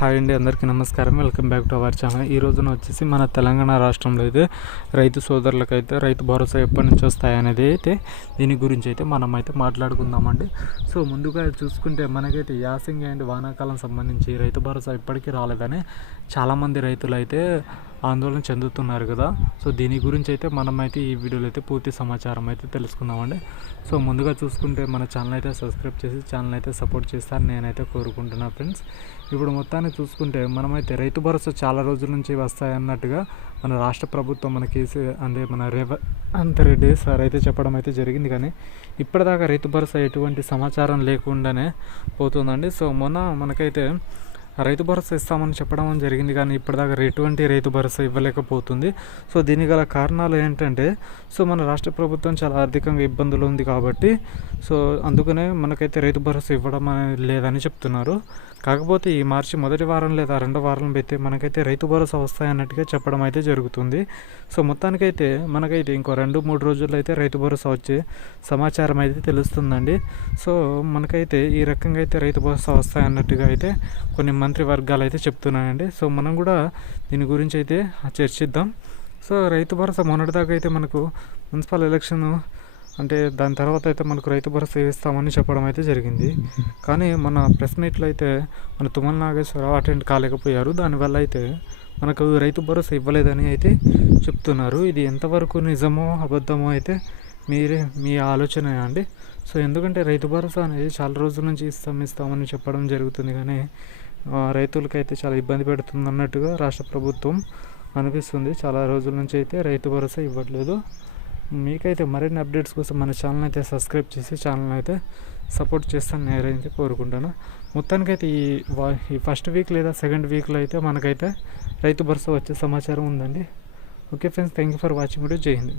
Hi అండి, అందరికీ నమస్కారం. Welcome back to our channel. ఈ రోజున వచ్చేసి మన తెలంగాణ రాష్ట్రంలో అయితే రైతు సోదరులకైతే రైతు భరోసా ఎప్పటి నుంచి వస్తాయనేది అయితే దీని గురించి అయితే మనం అయితే మాట్లాడుకుందామండి. సో ముందుగా చూసుకుంటే మనకైతే యాసింగ్ అండ్ వానాకాలం సంబంధించి రైతు భరోసా ఇప్పటికీ రాలేదని చాలామంది రైతులు అయితే ఆందోళన చెందుతున్నారు కదా. సో దీని గురించి అయితే మనమైతే ఈ వీడియోలో అయితే పూర్తి సమాచారం అయితే తెలుసుకుందామండి. సో ముందుగా చూసుకుంటే మన ఛానల్ అయితే సబ్స్క్రైబ్ చేసి ఛానల్ అయితే సపోర్ట్ చేస్తారని నేనైతే కోరుకుంటున్నాను ఫ్రెండ్స్. ఇప్పుడు మొత్తాన్ని చూసుకుంటే మనమైతే రైతు భరోసా చాలా రోజుల నుంచి వస్తాయన్నట్టుగా మన రాష్ట్ర ప్రభుత్వం మన కేసు అంటే మన రేవంత్ రెడ్డి సార్ అయితే చెప్పడం అయితే జరిగింది. కానీ ఇప్పటిదాకా రైతు భరోసా ఎటువంటి సమాచారం లేకుండానే పోతుందండి. సో మొన్న మనకైతే రైతు భరోసా ఇస్తామని చెప్పడం జరిగింది, కానీ ఇప్పటిదాకా ఎటువంటి రైతు భరోసా ఇవ్వలేకపోతుంది. సో దీనికి గల కారణాలు ఏంటంటే, సో మన రాష్ట్ర ప్రభుత్వం చాలా ఆర్థికంగా ఇబ్బందులు ఉంది కాబట్టి సో అందుకనే మనకైతే రైతు భరోసా ఇవ్వడం లేదని చెప్తున్నారు. కాకపోతే ఈ మార్చి మొదటి వారం లేదా రెండో వారం అయితే మనకైతే రైతు భరోసా వస్తాయన్నట్టుగా చెప్పడం అయితే జరుగుతుంది. సో మొత్తానికైతే మనకైతే ఇంకో 2-3 రోజుల్లో అయితే రైతు భరోసా వచ్చే సమాచారం అయితే తెలుస్తుందండి. సో మనకైతే ఈ రకంగా అయితే రైతు భరోసా వస్తాయన్నట్టుగా అయితే కొన్ని మంత్రివర్గాలు అయితే చెప్తున్నాయండి. సో మనం కూడా దీని గురించి అయితే చర్చిద్దాం. సో రైతు భరోసా మొన్నటిదాకా అయితే మనకు మున్సిపల్ ఎలక్షన్ అంటే దాని తర్వాత అయితే మనకు రైతు భరోసా ఇస్తామని చెప్పడం అయితే జరిగింది. కానీ మన ప్రెస్ మీట్లో అయితే మన తుమ్మల నాగేశ్వరరావు అటెండ్ కాలేకపోయారు. దానివల్ల అయితే మనకు రైతు భరోసా ఇవ్వలేదని అయితే చెప్తున్నారు. ఇది ఎంతవరకు నిజమో అబద్ధమో అయితే మీ ఆలోచన అండి. సో ఎందుకంటే రైతు భరోసా అనేది చాలా రోజుల నుంచి ఇస్తామని చెప్పడం జరుగుతుంది, కానీ రైతులకైతే చాలా ఇబ్బంది పెడుతుంది అన్నట్టుగా రాష్ట్ర ప్రభుత్వం అనిపిస్తుంది. చాలా రోజుల నుంచి అయితే రైతు భరోసా ఇవ్వట్లేదు. మీకైతే మరిన్ని అప్డేట్స్ కోసం మన ఛానల్ అయితే సబ్స్క్రైబ్ చేసి ఛానల్ అయితే సపోర్ట్ చేస్తాను నేనైతే కోరుకుంటాను. మొత్తానికైతే ఈ ఫస్ట్ వీక్ లేదా సెకండ్ వీక్లో అయితే మనకైతే రైతు భరోసా వచ్చే సమాచారం ఉందండి. Okay friends, thank you for watching video. జై హింద్.